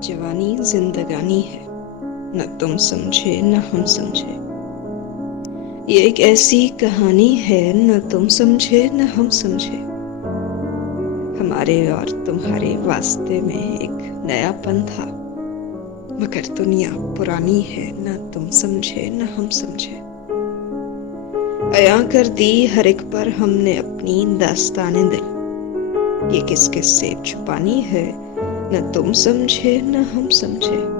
जवानी जिंदगानी है, न तुम समझे न हम समझे। ये एक ऐसी कहानी है, न तुम समझे न हम समझे। हमारे और तुम्हारे वास्ते में एक नयापन था, मगर दुनिया पुरानी है, न तुम समझे न हम समझे। अयां कर दी हर एक पर हमने अपनी दास्ताने दिल। ये किस किस से छुपानी है, न तुम समझे न हम समझे।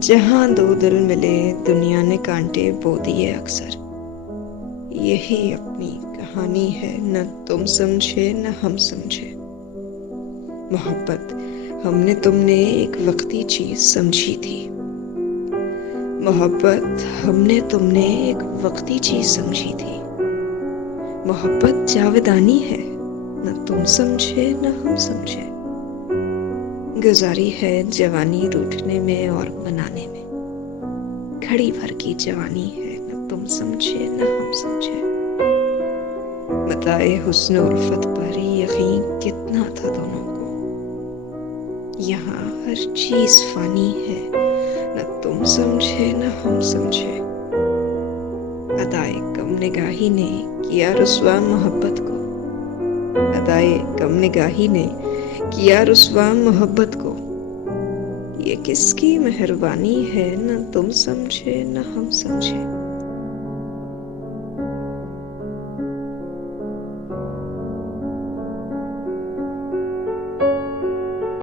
जहां दो दिल मिले दुनिया ने कांटे बो दिए अक्सर। यही अपनी कहानी है, न तुम समझे न हम समझे। मोहब्बत हमने तुमने एक वक्ती चीज समझी थी। मोहब्बत हमने तुमने एक वक्ती चीज समझी थी। मोहब्बत जावेदानी है, न तुम समझे न हम समझे। गुजारी है जवानी रूठने में और बनाने में। घड़ी भर की जवानी है, न तुम समझे न हम समझे। बताए हुस्न उल्फत पर यकीन कितना था दोनों को। यहाँ हर चीज फानी है, न तुम समझे न हम समझे। अदाए कम निगाही ने किया रुस्वा मोहब्बत को। अदाए कम निगाही ने किया रुस्वा मोहब्बत को। ये किसकी मेहरबानी है, न तुम समझे न हम समझे।